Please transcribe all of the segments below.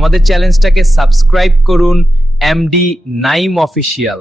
আমাদের চ্যালেঞ্জটাকে সাবস্ক্রাইব করুন MD Naim official.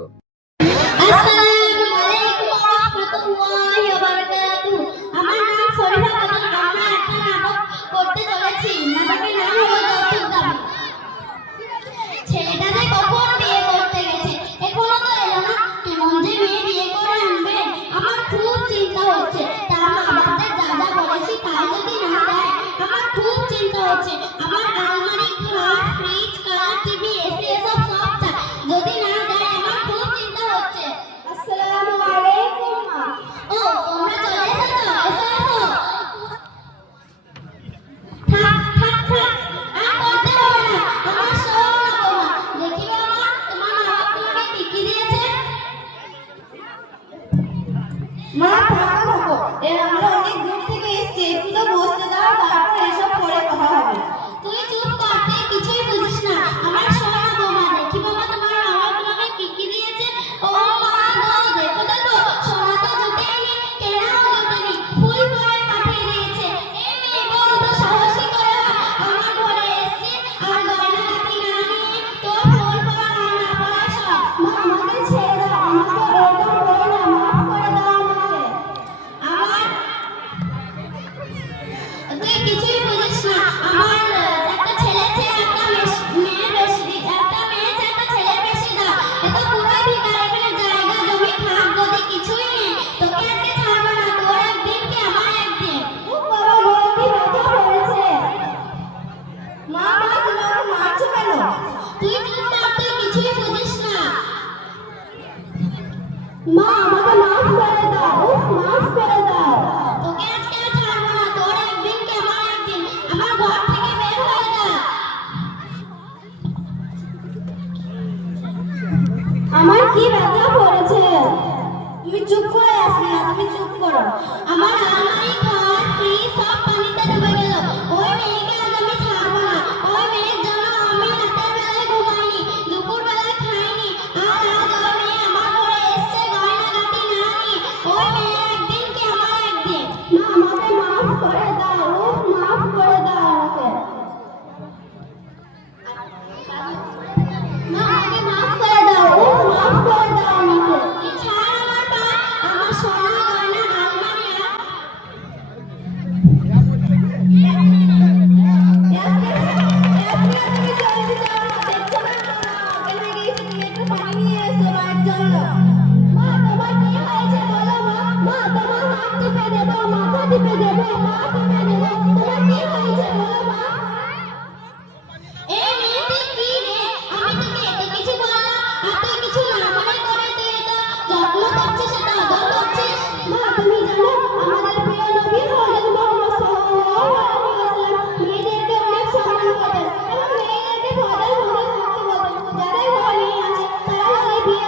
মা থাকো থাকো, আমরা অনেক দূর থেকে এসেছি, একটু তো বসতে দাও, তারপর এসব পরে কথা হবে। তুই চুপ কর, তুই কিছুই বুঝিস না। আমার সোনা বৌমা, দেখি বাবা তোমার বাবা তোমাকে কি কি দিয়েছে। ও মা গো, দেখো দেখো, সোনা তো জুটেনি, কেনাও জুটেনি, ফুল পরে পাঠিয়ে দিয়েছে। এই মেয়ে বল তো সাহসী করে আমার ঘরে এসেছে আর গয়না গাটি না নিয়ে তোর ফুল পরা আর না পরা সব। মা আমাকে ছেড়ে দাও, আমাকে এরকম করো না, মাফ করে দাও আমাকে। তুই কিছুই বুঝিস না। আমার একটা ছেলে চেয়ে একটা মেয়ে বেশি, একটা মেয়ে চেয়ে একটা ছেলে বেশি দাও। এ তো পুরোই ভিখারি, এখানে জায়গা জমি খাট গদি কিছুই নেই। তোকে আজকে ছাড়বো না, তোর একদিন কি আমার একদিন। ও বাবা গো, কি ব্যথা করেছে। মা মা তুমি আমাকে মারছো কেন? তুই চুপ কর, তুই কিছুই বুঝিস না। মা আমাকে মাফ করে দাও, উফ মাফ করে দাও। তোকে আজকে আর ছাড়বো না, তোর একদিন কি আমার একদিন। আমার ঘর থেকে বের হয়ে যা। আমার কি ব্যথা করেছে। তুমি চুপ করে আসবে না, তুমি চুপ করো। আমার আলমারি খাট ফ্রিজ সব পানিতে ডুবে গেল। ওই মেয়েকে আজ আমি ছাড়বো না। ওই মেয়ের জন্য আমি রাতের বেলায় ঘুমাইনি, দুপুর বেলায় খাইনি। আর আজ ওই মেয়ে আমার ঘরে এসছে গয়না গাটি না নিয়ে। ওই মেয়ের একদিন কি আমার একদিন। মা আমাকে মাফ করে দাও, উফ মাফ করে দাও আমাকে। মা আমাকে মাফ করে দাও, উফ মাফ করে দাও আমাকে। তুই ছাড় আমার পা, আমার সোনা গয়না আলমারি আর তুমি চলে যাও, দেখছো না ওকে হয়ে গেছে, তুমি একটু পানি নিয়ে এসো মায়ের জন্য। মা তোমার কি হয়েছে বলো মা। মা তোমার হাত টিপে দেবো, মাথা টিপে দেবো, পা টিপে দেবো, তোমার কি হয়েছে বলো মা। এই মেয়েটি কি রে, আমি তোকে এত কিছু বললাম আর তুই কিছু না মনে করে তুই তো যত্ন করছিস, এটা আদর করছিস। মা তুমি জানো আমাদের প্রিয় নবী হযরত মুহাম্মদ সাল্লাল্লাহু আলাইহি ওয়াসাল্লাম মেয়েদেরকে অনেক সম্মান করতেন এবং মেয়েদেরকে পর্দার মধ্যে থাকতে বলতেন। যাদের ঘরে মেয়ে আছে তারা আগে বিয়ে